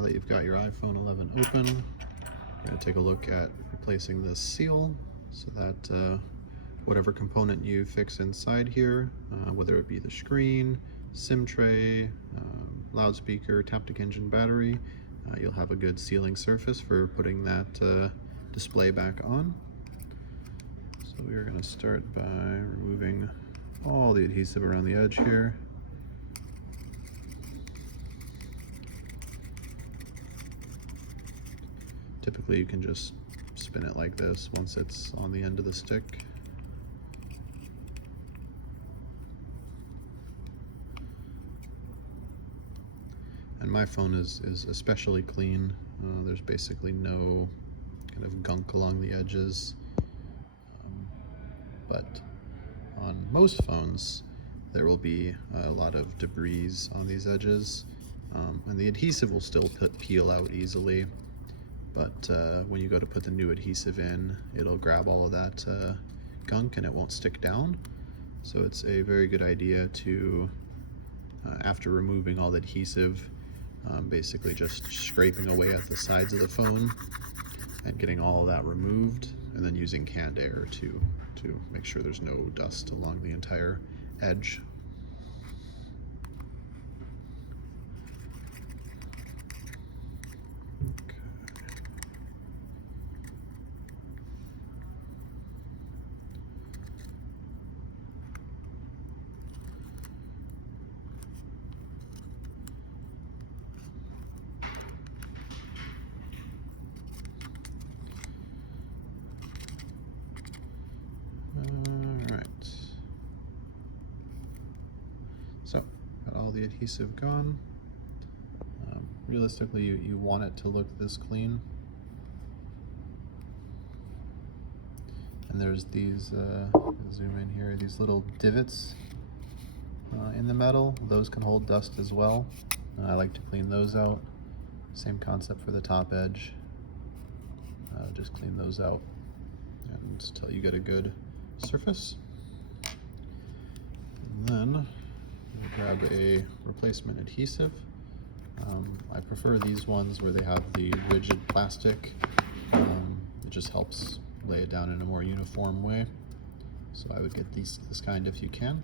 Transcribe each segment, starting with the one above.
Now that you've got your iPhone 11 open, you're going to take a look at replacing this seal so that whatever component you fix inside here, whether it be the screen, SIM tray, loudspeaker, Taptic Engine battery, you'll have a good sealing surface for putting that display back on. So we're going to start by removing all the adhesive around the edge here. Typically you can just spin it like this once it's on the end of the stick. And my phone is especially clean. There's basically no kind of gunk along the edges. But on most phones, there will be a lot of debris on these edges. And the adhesive will still peel out easily. But when you go to put the new adhesive in, it'll grab all of that gunk and it won't stick down. So it's a very good idea to, after removing all the adhesive, basically just scraping away at the sides of the phone and getting all of that removed, and then using canned air to make sure there's no dust along the entire edge. So, got all the adhesive gone. Realistically, you want it to look this clean. And there's these, zoom in here, these little divots in the metal. Those can hold dust as well. I like to clean those out. Same concept for the top edge. Just clean those out until you get a good surface. And then grab a replacement adhesive. I prefer these ones where they have the rigid plastic. It just helps lay it down in a more uniform way. So I would get this kind if you can.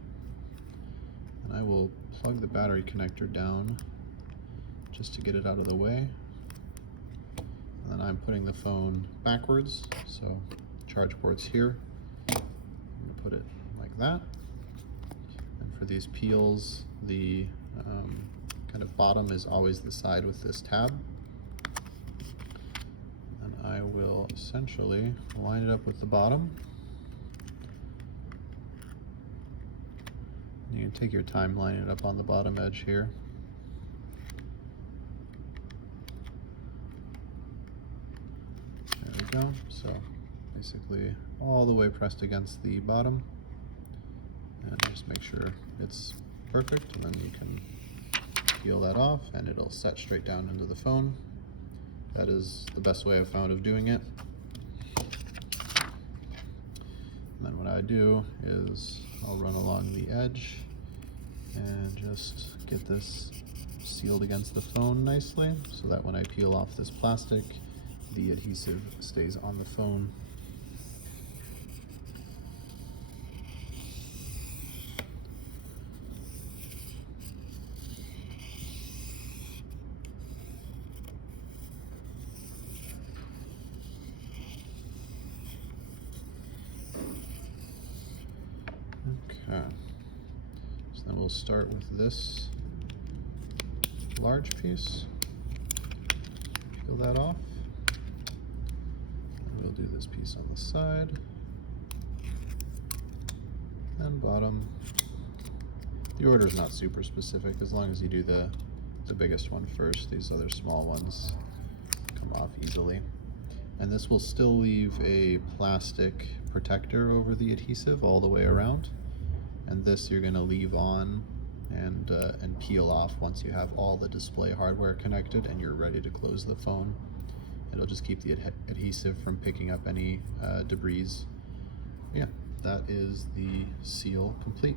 And I will plug the battery connector down just to get it out of the way. And then I'm putting the phone backwards, so charge port's here. I'm going to put it like that. And for these peels, the kind of bottom is always the side with this tab. And I will essentially line it up with the bottom. You can take your time lining it up on the bottom edge here. There we go. So basically all the way pressed against the bottom. And just make sure it's perfect, and then you can peel that off and it'll set straight down into the phone. That is the best way I've found of doing it. And then what I do is I'll run along the edge and just get this sealed against the phone nicely so that when I peel off this plastic, the adhesive stays on the phone. Okay, so then we'll start with this large piece, peel that off, and we'll do this piece on the side, and bottom. The order is not super specific, as long as you do the biggest one first. These other small ones come off easily. And this will still leave a plastic protector over the adhesive all the way around. And this you're going to leave on and peel off once you have all the display hardware connected and you're ready to close the phone. It'll just keep the adhesive from picking up any debris. Yeah, that is the seal complete.